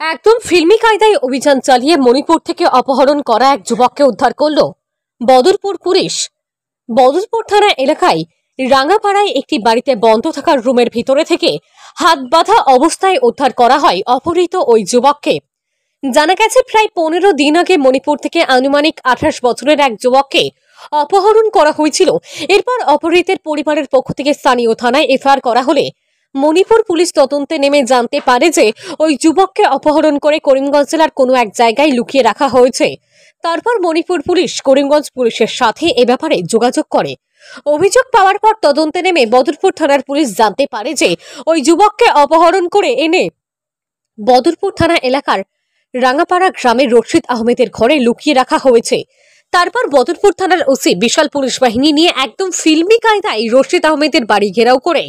একদম ফিল্মি কায়দায় অভিযান চালিয়ে মণিপুর থেকে অপহরণ করা এক যুবককে উদ্ধার করল বদরপুর পুলিশ। বদরপুর থানা এলাকায় রাঙাপাড়ায় একটি বাড়িতে বন্ধ থাকার রুমের ভিতরে থেকে হাত বাঁধা অবস্থায় উদ্ধার করা হয় অপহৃত ওই যুবককে। জানা গেছে প্রায় 15 দিন আগে মণিপুর থেকে আনুমানিক 28 বছরের এক যুবককে অপহরণ করা হয়েছিল। এরপর অপহৃতের পরিবারের পক্ষ থেকে স্থানীয় থানায় এফআইআর করা হলে মণিপুর পুলিশ তদন্তে নেমে জানতে পারে যে ওই যুবককে অপহরণ করে করিমগঞ্জ জেলার কোনো এক জায়গায় লুকিয়ে রাখা হয়েছে। তারপর মণিপুর পুলিশ করিমগঞ্জ পুলিশের সাথে এ ব্যাপারে যোগাযোগ করে। অভিযোগ পাওয়ার পর তদন্তে নেমে বদরপুর থানার পুলিশ জানতে পারে যে ওই যুবককে অপহরণ করে এনে বদরপুর থানা এলাকার রাঙাপাড়া গ্রামের রশিদ আহমেদের ঘরে লুকিয়ে রাখা হয়েছে। তারপর বদরপুর থানার ওসি বিশাল পুলিশ বাহিনী নিয়ে একদম ফিল্মি কায়দায় রশিদ আহমেদের বাড়ি ঘেরাও করে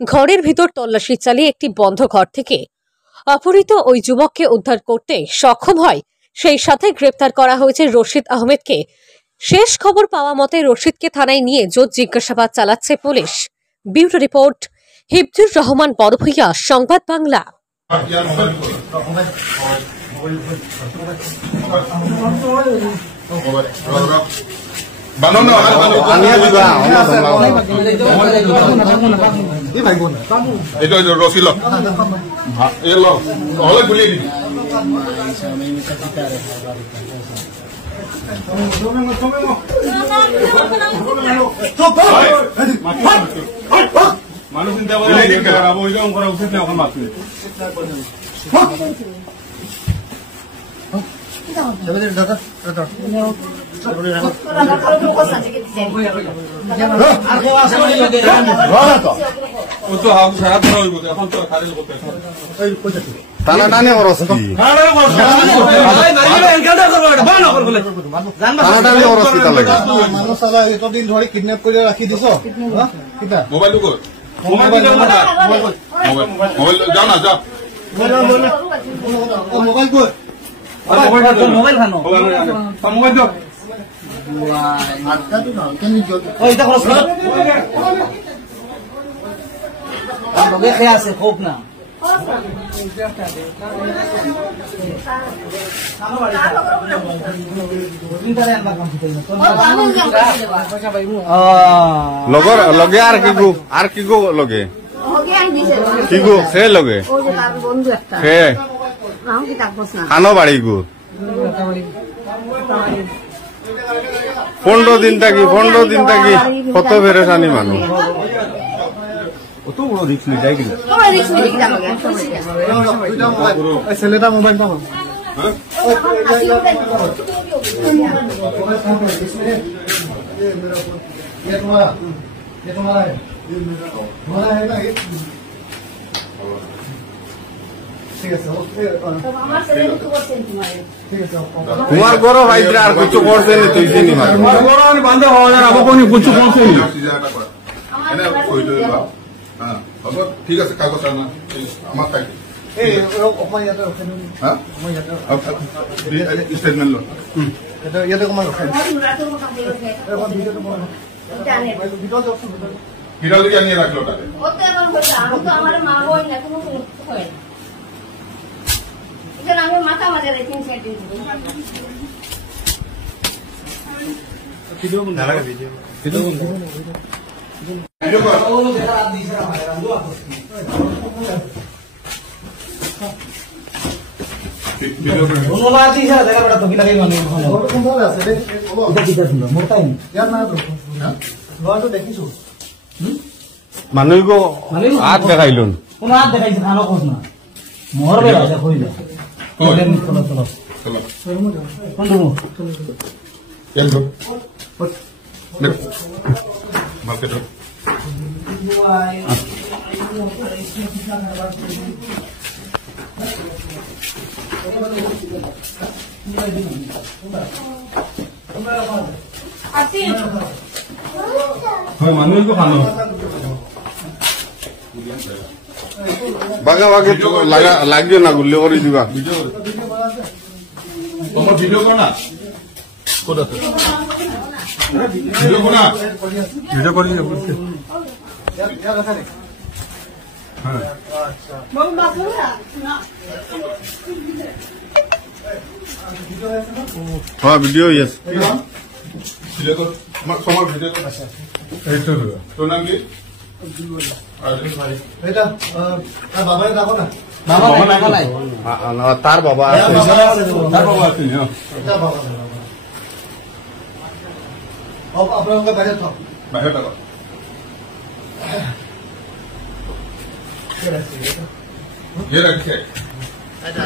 ঘরের ভিতর তল্লাশি চালিয়ে একটি বন্ধ ঘর থেকে অপহৃত ওই যুবককে উদ্ধার করতে সক্ষম হয়। সেই সাথে গ্রেপ্তার করা হয়েছে রশিদ আহমেদকে। শেষ খবর পাওয়া মতে রশিদকে থানায় নিয়ে জোর জিজ্ঞাসাবাদ চালাচ্ছে পুলিশ। ব্যুরো রিপোর্ট, হিফজুর রহমান বড়ভূইয়া, সংবাদ বাংলা। মানুষ চিন্তা করা উচিত না এখন মাত্র এতদিন ধরে কিডন্যাপ করে রাখি দিছ মোবাইল মোবাইল যাও না যাও মোবাইল কই মোবাইল খানো মোবাইল দাও আছে খুব না লগে আর কি গো লগে কি গো সে লগে সে খানো বাড়ি গো 15 দিন থাকি কত পেরেশানি মানুষ অত বড় রিস্ক নিয়ে যায় কিনা ছেলেটা মোবাইল দাও তোমার ঘর ভাইরা আর কিছু করছে না তুই চিনি বান্ধব হওয়া যায় কিছু করছে ঠিক আছে কাগজ আনা আমার তাই স্টেটমেন্ট লো হিরাল নিয়ে রাখলো তাকে মাথা মাঝে রেখে মানুষ হাত দেখাইলুন কোন হাত দেখাইছে খানো খোঁজ না মোহর বেড়া আছে কই না মানুষ খানো বাঘা বাঘে লাগিও না গুলি করে দিবা তোমার ভিডিও কর না কোথাতে ভিডিও কর না ভিডিও করি হ্যাঁ ভিডিও ইয়েস তোর নাম কি? বাবা নাই তার বাবা আছে তার বাবা আছে না? আপনার বাইরে থাক বাইরে টাকা ये रखे